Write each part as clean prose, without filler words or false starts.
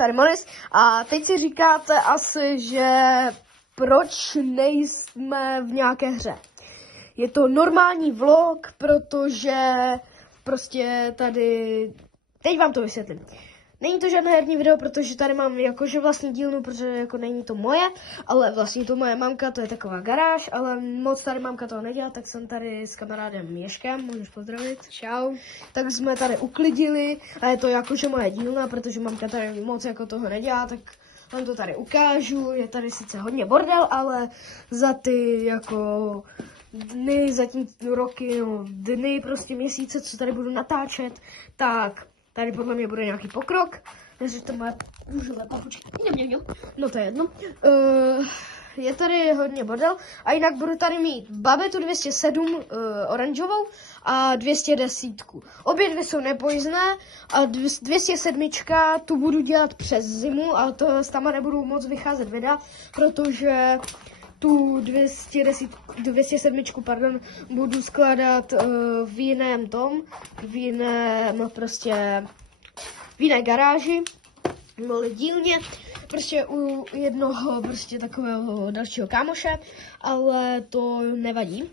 tady Moris a teď si říkáte asi, že proč nejsme v nějaké hře. Je to normální vlog, protože prostě tady, teď vám to vysvětlím. Není to žádné herní video, protože tady mám jakože vlastní dílnu, protože jako není to moje, ale vlastně to moje mamka, to je taková garáž, ale moc tady mamka toho nedělá, tak jsem tady s kamarádem Měškem, můžeš pozdravit, čau. Tak jsme tady uklidili a je to jakože moje dílna, protože mamka tady moc jako toho nedělá, tak vám to tady ukážu. Je tady sice hodně bordel, ale za ty jako dny, za tím roky, no, dny, prostě měsíce, co tady budu natáčet, tak tady podle mě bude nějaký pokrok. Jestli to má růžové papučky. No to je jedno. Je tady hodně bordel. A jinak budu tady mít Babetu 207 oranžovou a 210. Obě dvě jsou nepojízdné a 207 tu budu dělat přes zimu, ale to tam nebudu moc vycházet videa, protože tu 207, budu skládat v jiném v jiné garáži, nebo dílně, prostě u jednoho takového dalšího kámoše, ale to nevadí.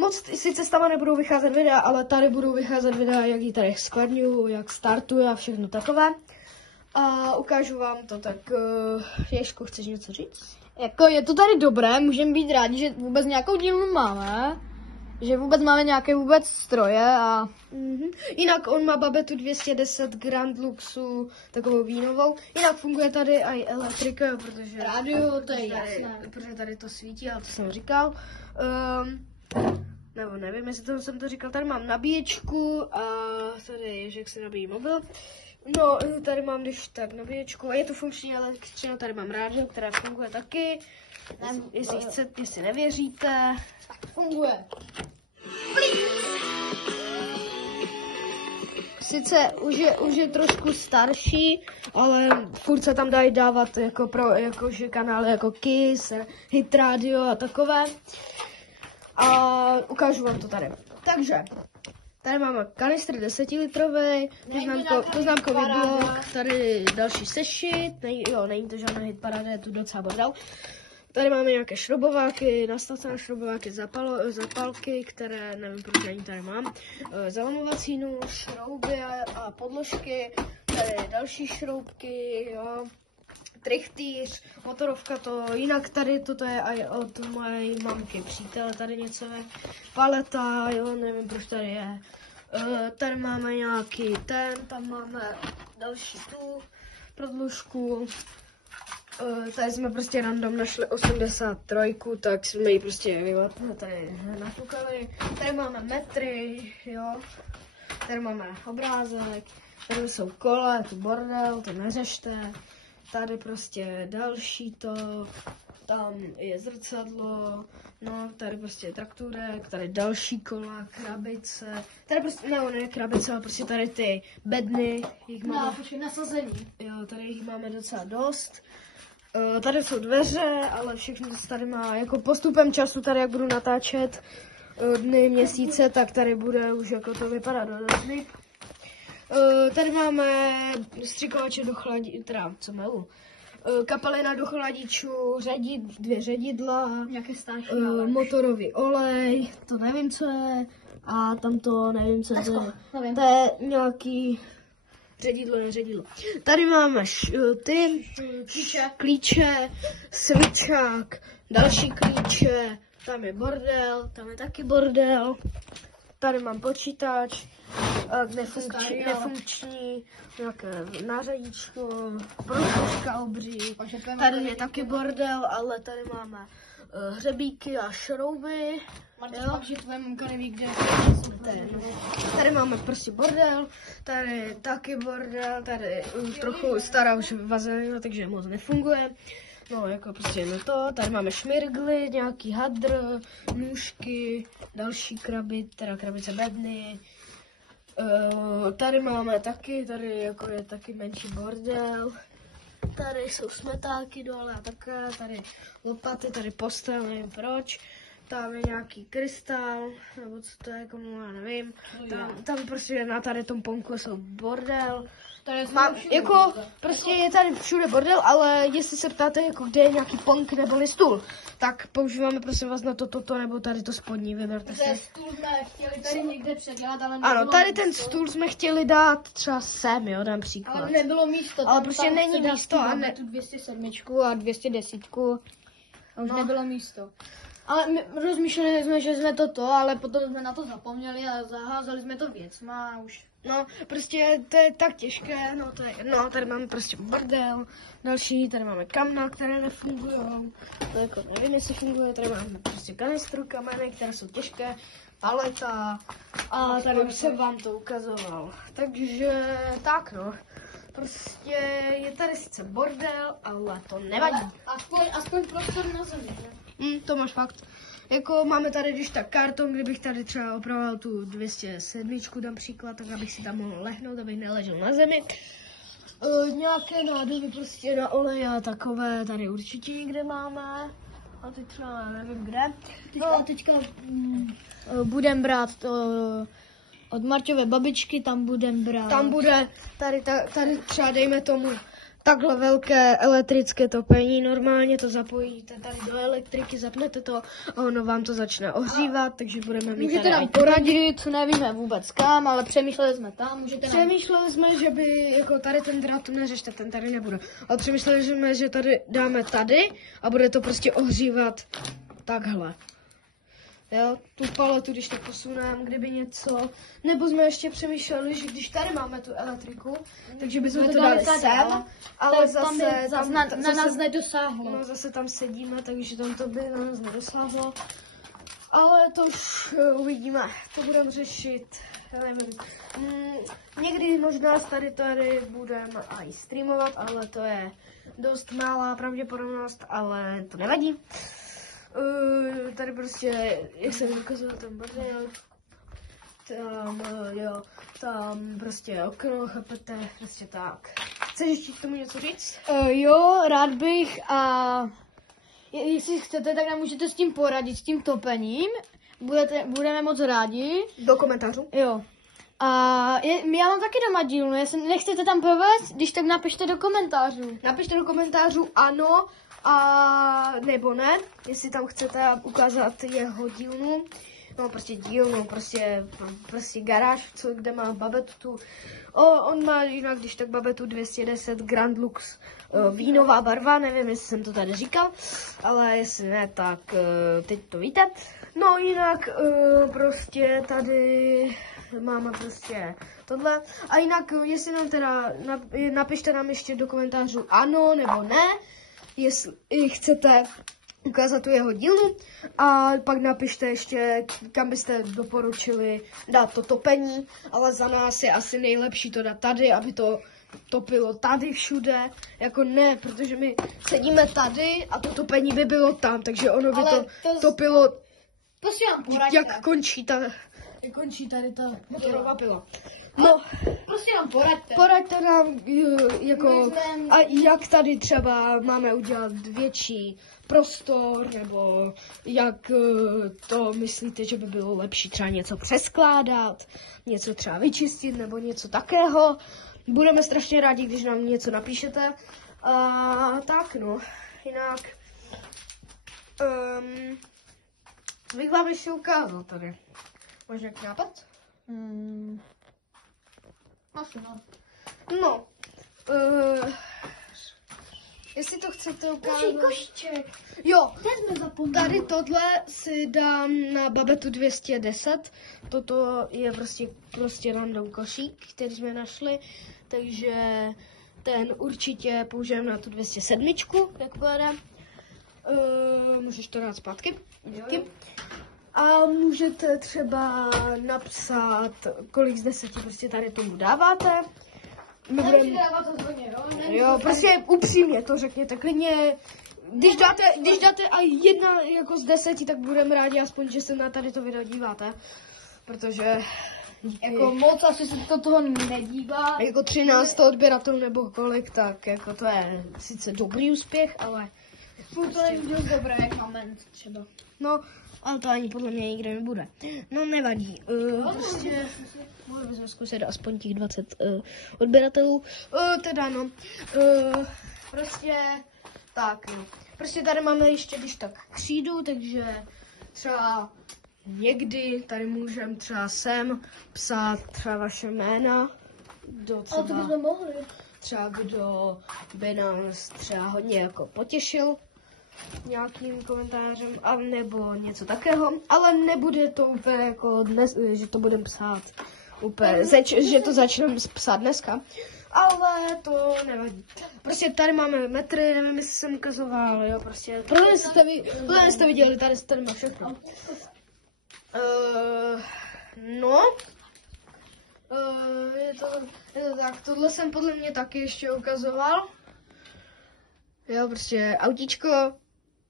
Moc sice tam nebudou vycházet videa, ale tady budou vycházet videa, jak ji tady skladňuju, jak startuju a všechno takové. A ukážu vám to, tak Ježku, chceš něco říct? Jako je to tady dobré, můžeme být rádi, že vůbec nějakou dílnu máme, že vůbec máme nějaké stroje a... Jinak on má Babetu 210 Grand Luxu, takovou vínovou. Jinak funguje tady i elektrika, protože... Rádio, to je jasné. Protože tady to svítí, ale to jsem říkal. Nebo nevím, jestli jsem to říkal. Tady mám nabíječku a tady Ježek si nabíjí mobil. No, tady mám když tak nabíječku a je to funkční elektřina, tady mám rádio, které funguje taky. Jestli nevěříte. Tak funguje. Sice už je trošku starší, ale furt se tam dají dávat jakože kanály jako Kiss, Hit Radio a takové. A ukážu vám to tady. Takže tady máme kanistr 10-litrový, poznámkový blok, tady další sešit, není to žádná hitparáda, je tu docela bordel. Tady máme nějaké šrobováky, nastavcené šrobováky, zapalky, které nevím, proč ani tady mám, zalamovací nůž, šrouby a podložky, tady další šroubky, jo. Trichtýř, motorovka jinak tady toto je i od mojej mamky přítel, tady něco je, paleta, jo, nevím proč tady je. Tady máme nějaký tam máme další tu prodlužku. Tady jsme prostě random našli 83, tak jsme ji prostě tady nafukali. Tady máme metry, jo. Tady máme obrázek, tady jsou kola, je tu bordel, to neřešte. Tady prostě další tam je zrcadlo, no, tady prostě traktůrek, tady další kola, krabice, tady prostě, ne krabice, ale prostě tady ty bedny, jich máme, nasazení. Jo, tady jich máme docela dost. Tady jsou dveře, ale všechno tady má, jako postupem času, tady jak budu natáčet dny, měsíce, tak tady bude už jako to vypadat do dny. Tady máme střikovače do chladí, teda co melu, kapalina do chladičů, dvě ředidla, motorový olej, to nevím co je, a tam to nevím co to je, to je nějaký neředidlo. Tady máme klíče, svičák, další klíče, tam je bordel, tam je taky bordel, tady mám počítač, nefunkční, nějaké nářadíčko, průzkuška obří, tady je taky bordel, ale tady máme hřebíky a šrouby. Že tvoje mamka neví, kde Tady máme prostě bordel, tady taky bordel, tady trochu stará už vazelina, takže moc nefunguje. No, jako prostě na to. Tady máme šmirgly, nějaký hadr, nůžky, další krabice bedny. Tady máme taky, tady jako je taky menší bordel. Tady jsou smetáky dole a také, tady lopaty, tady postel, nevím proč. tam je nějaký krystal, nebo co to je, komu já nevím. Tam prostě na tady tom ponku jsou bordel. Jako prostě je tady všude bordel, ale jestli se ptáte, jako kde je nějaký ponk neboli stůl, tak používáme prosím vás na toto nebo tady to spodní, vyberte si. Stůl jsme chtěli tady někde předělat, ale Ano, tady ten stůl jsme chtěli dát třeba sem, jo, dám příklad. Ale nebylo místo. Ale prostě není místo a ne... tu 207 a 210 a už nebylo místo. Ale my rozmýšleli jsme, že jsme to, ale potom jsme na to zapomněli a zaházeli jsme to věcma a už. No, prostě to je tak těžké, no, tady máme prostě bordel, další, tady máme kamna, které nefungují, to jako nevím, jestli funguje, tady máme prostě kanistru, kameny, které jsou těžké, paleta a tady už jsem vám to ukazoval, takže tak no, prostě je tady sice bordel, ale to nevadí. Aspoň prostor na zemi, ne? To máš fakt. Jako máme tady když tak karton, kdybych tady třeba opravoval tu 207, dám příklad, tak abych si tam mohl lehnout, abych neležel na zemi. Nějaké nádoby prostě na olej a takové tady určitě někde máme. A teď třeba nevím kde. Teďka budem brát od Marťové babičky, tam budem brát. Tam bude tady třeba dejme tomu takhle velké elektrické topení, normálně to zapojíte tady do elektriky, zapnete to a ono vám to začne ohřívat, takže budeme mít můžete nám poradit, nevíme vůbec kam, ale přemýšleli jsme tam, Přemýšleli jsme, že by jako tady ten drát neřešte, ten tady nebude, ale přemýšleli jsme, že tady dáme tady a bude to prostě ohřívat takhle. Jo, tu paletu, když to posuneme, kdyby něco, nebo jsme ještě přemýšleli, že když tady máme tu elektriku, takže bychom to dali sem, ale zase tam na nás nedosáhlo. No, zase tam sedíme, takže tam to by na nás nedosáhlo. Ale to už uvidíme, to budeme řešit, já nevím. Někdy možná tady budeme i streamovat, ale to je dost malá pravděpodobnost, ale to nevadí. Tady prostě, jak jsem ukazoval, ten bordel, tam prostě okno, chápete, prostě tak. Chceš ještě k tomu něco říct? Jo, rád bych a jestli chcete, tak nám můžete s tím poradit, s tím topením, budeme moc rádi. Do komentářů. Jo. A já mám taky doma dílnu, jestli nechcete tam provést, když tak napište do komentářů. Napište do komentářů ano, a nebo ne, jestli tam chcete ukázat jeho dílnu, no prostě dílnu, prostě garáž, kde má babetu. On má jinak, když tak babetu 210 Grand Lux vínová barva, nevím, jestli jsem to tady říkal, ale jestli ne, tak teď to víte. No jinak prostě tady máme prostě tohle. A jinak, jestli nám teda, napište nám ještě do komentářů ano nebo ne, jestli chcete ukázat tu jeho dílnu a pak napište ještě, kam byste doporučili dát to topení, ale za nás je asi nejlepší to dát tady, aby to topilo tady všude, jako ne, protože my sedíme tady a to topení by bylo tam, takže ono by to topilo, jak končí tady ta motorová pila. No, prosím nám poraďte nám, jako, a jak tady třeba máme udělat větší prostor, nebo jak to myslíte, že by bylo lepší třeba něco přeskládat, něco třeba vyčistit, nebo něco takého. Budeme strašně rádi, když nám něco napíšete. A tak no, jinak bych vám ještě ukázal tady. Máš nějaký nápad? Asi no. No, jestli to chcete ukázat. Košíček. Jo, tady tohle si dám na babetu 210. Toto je prostě random košík, který jsme našli. Takže ten určitě použijeme na tu 207, jak pojede. Můžeš to dát zpátky. Díky. A můžete třeba napsat, kolik z 10 prostě tady tomu dáváte. My budeme... Jo, prostě upřímně to řekněte, klidně. Když dáte a jedna jako z 10, tak budeme rádi aspoň, že se na tady to video díváte. Protože jako moc asi se to toho nedívá. Jako 13 odběratelů nebo kolik, tak jako to je sice dobrý úspěch, ale furt to není dost dobré, jak moment třeba. No, ale to ani podle mě nikdo nebude. No nevadí, prostě mohli bychom zkusit aspoň těch 20 odběratelů, prostě tak, no. Prostě tady máme ještě když tak křídu, takže třeba někdy tady můžeme třeba sem psát třeba vaše jména, Ale to bychom mohli. třeba kdo by nás třeba hodně jako potěšil nějakým komentářem, a nebo něco takého, ale nebude to úplně jako dnes, že to budeme psát úplně, že to začneme psát dneska, ale to nevadí. Prostě tady máme metry, nevím, jestli jsem ukazoval, jo, prostě, podle mě jste viděli, tady má všechno. Je to tak, tohle jsem podle mě taky ještě ukazoval. Jo, prostě autíčko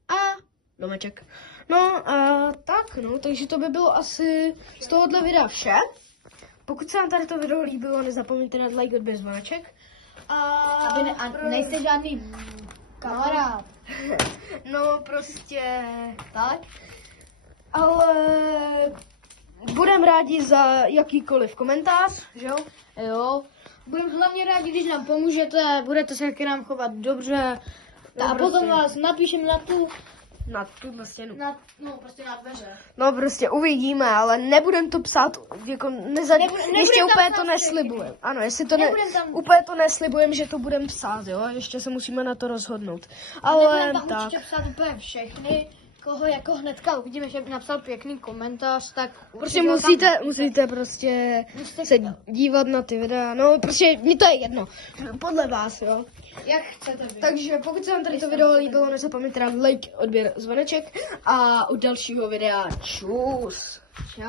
a domeček. No a tak, no, takže to by bylo asi z tohohle videa vše. Pokud se vám tady to video líbilo, nezapomeňte na like, odběr, zvoneček. A nejste žádný kamarád. No, prostě tak. Ale budeme rádi za jakýkoliv komentář, že jo? Jo. Budeme hlavně rádi, když nám pomůžete, budete se k nám chovat dobře. A potom vás napíšeme na tuhle stěnu. Prostě na dveře. No prostě uvidíme, ale nebudeme to psát, jako ještě úplně to neslibujeme. Ano, jestli to úplně to neslibujeme, že to budeme psát, jo, ještě se musíme na to rozhodnout. Ale tam tak. určitě psát úplně všechny, koho jako hnedka uvidíme, že by napsal pěkný komentář, tak prostě musíte prostě se dívat na ty videa, no prostě mi to je jedno, podle vás, jo. Jak chcete vy. Takže pokud se vám tady to video líbilo, nezapomeňte dát like, odběr, zvoneček a u dalšího videa čus. Čau.